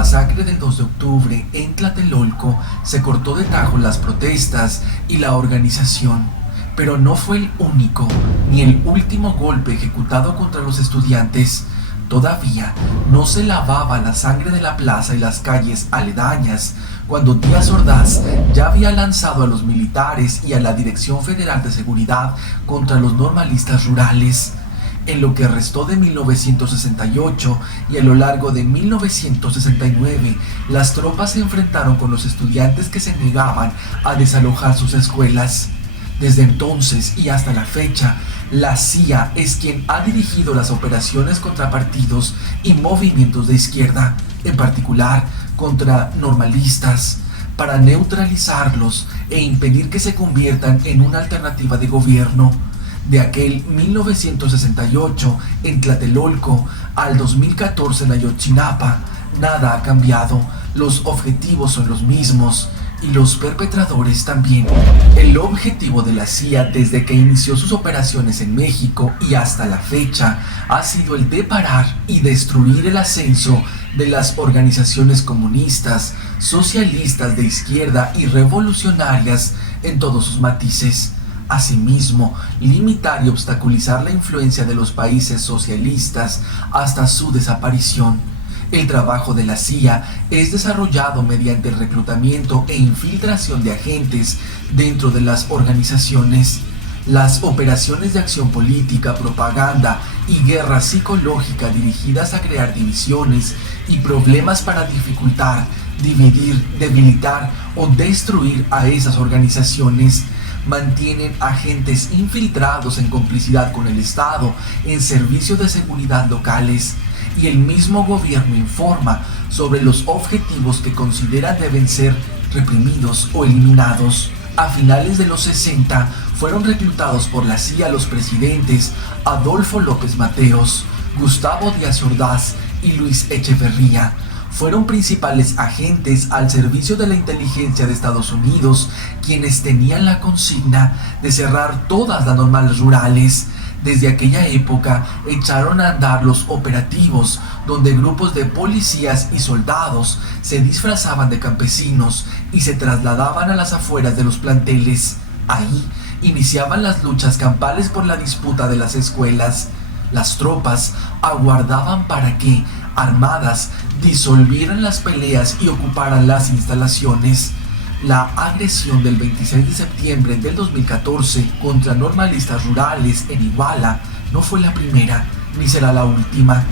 masacre del 2 de octubre en Tlatelolco se cortó de tajo las protestas y la organización, pero no fue el único ni el último golpe ejecutado contra los estudiantes. Todavía no se lavaba la sangre de la plaza y las calles aledañas cuando Díaz Ordaz ya había lanzado a los militares y a la Dirección Federal de Seguridad contra los normalistas rurales. En lo que restó de 1968 y a lo largo de 1969, las tropas se enfrentaron con los estudiantes que se negaban a desalojar sus escuelas. Desde entonces y hasta la fecha, la CIA es quien ha dirigido las operaciones contra partidos y movimientos de izquierda, en particular contra normalistas, para neutralizarlos e impedir que se conviertan en una alternativa de gobierno. De aquel 1968 en Tlatelolco al 2014 en Ayotzinapa, nada ha cambiado, los objetivos son los mismos y los perpetradores también. El objetivo de la CIA desde que inició sus operaciones en México y hasta la fecha ha sido el de parar y destruir el ascenso de las organizaciones comunistas, socialistas de izquierda y revolucionarias en todos sus matices. Asimismo, limitar y obstaculizar la influencia de los países socialistas hasta su desaparición. El trabajo de la CIA es desarrollado mediante el reclutamiento e infiltración de agentes dentro de las organizaciones. Las operaciones de acción política, propaganda y guerra psicológica dirigidas a crear divisiones y problemas para dificultar, dividir, debilitar o destruir a esas organizaciones mantienen agentes infiltrados en complicidad con el Estado en servicios de seguridad locales, y el mismo gobierno informa sobre los objetivos que considera deben ser reprimidos o eliminados. A finales de los 60 fueron reclutados por la CIA los presidentes Adolfo López Mateos, Gustavo Díaz Ordaz y Luis Echeverría. Fueron principales agentes al servicio de la inteligencia de Estados Unidos, quienes tenían la consigna de cerrar todas las normales rurales. Desde aquella época echaron a andar los operativos, donde grupos de policías y soldados se disfrazaban de campesinos y se trasladaban a las afueras de los planteles. Ahí iniciaban las luchas campales por la disputa de las escuelas. Las tropas aguardaban para que, armadas, disolvieran las peleas y ocuparan las instalaciones. La agresión del 26 de septiembre del 2014 contra normalistas rurales en Iguala no fue la primera, ni será la última.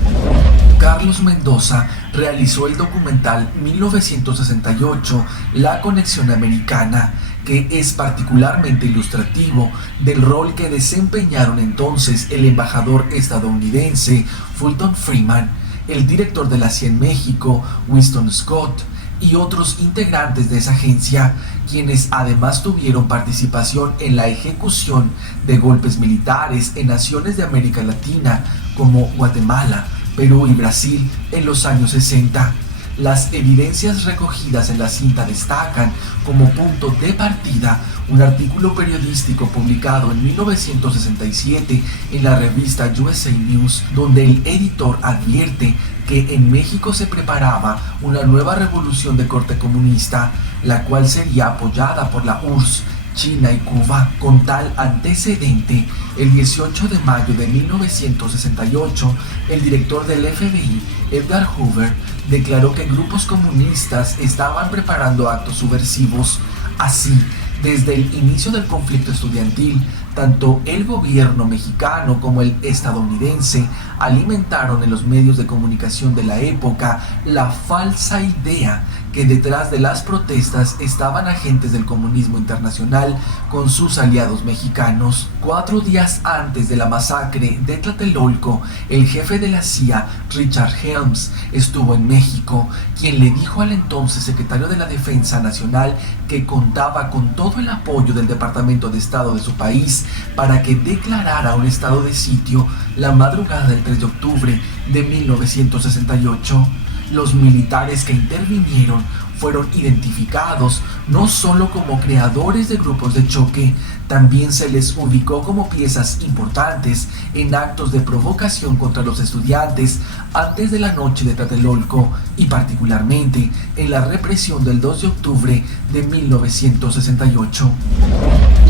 Carlos Mendoza realizó el documental 1968, La Conexión Americana, que es particularmente ilustrativo del rol que desempeñaron entonces el embajador estadounidense Fulton Freeman, el director de la CIA en México, Winston Scott, y otros integrantes de esa agencia, quienes además tuvieron participación en la ejecución de golpes militares en naciones de América Latina como Guatemala, Perú y Brasil en los años 60. Las evidencias recogidas en la cinta destacan como punto de partida un artículo periodístico publicado en 1967 en la revista USA News, donde el editor advierte que en México se preparaba una nueva revolución de corte comunista, la cual sería apoyada por la URSS, China y Cuba. Con tal antecedente, el 18 de mayo de 1968, el director del FBI, Edgar Hoover, declaró que grupos comunistas estaban preparando actos subversivos. Así, desde el inicio del conflicto estudiantil, tanto el gobierno mexicano como el estadounidense alimentaron en los medios de comunicación de la época la falsa idea que detrás de las protestas estaban agentes del comunismo internacional con sus aliados mexicanos. 4 días antes de la masacre de Tlatelolco, el jefe de la CIA, Richard Helms, estuvo en México, quien le dijo al entonces secretario de la Defensa Nacional que contaba con todo el apoyo del Departamento de Estado de su país para que declarara un estado de sitio la madrugada del 3 de octubre de 1968. Los militares que intervinieron fueron identificados no solo como creadores de grupos de choque, también se les ubicó como piezas importantes en actos de provocación contra los estudiantes antes de la noche de Tlatelolco y particularmente en la represión del 2 de octubre de 1968.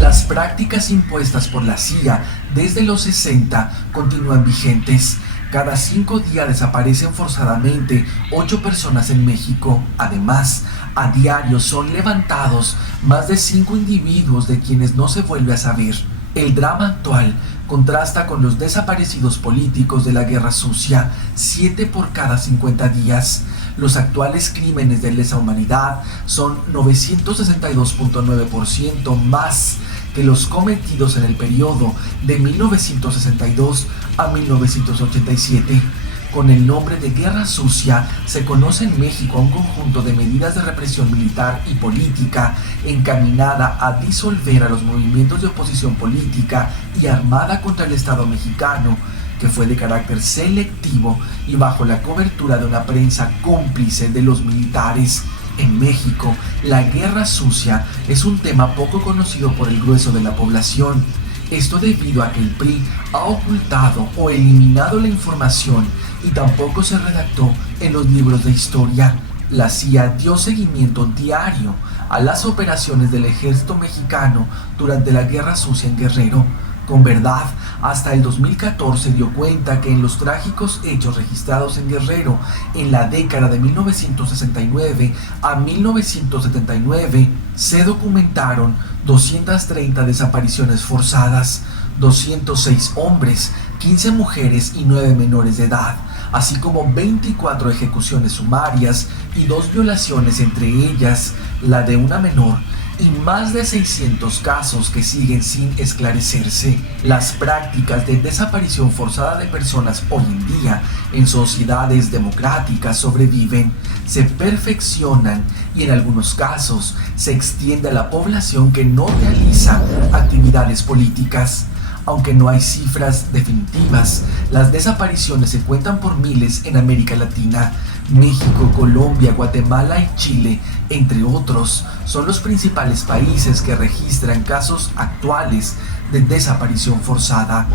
Las prácticas impuestas por la CIA desde los 60 continúan vigentes. Cada 5 días desaparecen forzadamente 8 personas en México. Además, a diario son levantados más de 5 individuos de quienes no se vuelve a saber. El drama actual contrasta con los desaparecidos políticos de la Guerra Sucia, 7 por cada 50 días. Los actuales crímenes de lesa humanidad son 962.9% más que los cometidos en el periodo de 1962 a 1987. Con el nombre de Guerra Sucia se conoce en México un conjunto de medidas de represión militar y política encaminada a disolver a los movimientos de oposición política y armada contra el Estado mexicano, que fue de carácter selectivo y bajo la cobertura de una prensa cómplice de los militares. En México, la Guerra Sucia es un tema poco conocido por el grueso de la población. Esto debido a que el PRI ha ocultado o eliminado la información y tampoco se redactó en los libros de historia. La CIA dio seguimiento diario a las operaciones del ejército mexicano durante la Guerra Sucia en Guerrero. Con verdad, hasta el 2014 dio cuenta que en los trágicos hechos registrados en Guerrero en la década de 1969 a 1979 se documentaron 230 desapariciones forzadas, 206 hombres, 15 mujeres y 9 menores de edad, así como 24 ejecuciones sumarias y 2 violaciones, entre ellas la de una menor, y más de 600 casos que siguen sin esclarecerse. Las prácticas de desaparición forzada de personas hoy en día en sociedades democráticas sobreviven, se perfeccionan y en algunos casos se extiende a la población que no realiza actividades políticas. Aunque no hay cifras definitivas, las desapariciones se cuentan por miles en América Latina. México, Colombia, Guatemala y Chile, entre otros, son los principales países que registran casos actuales de desaparición forzada.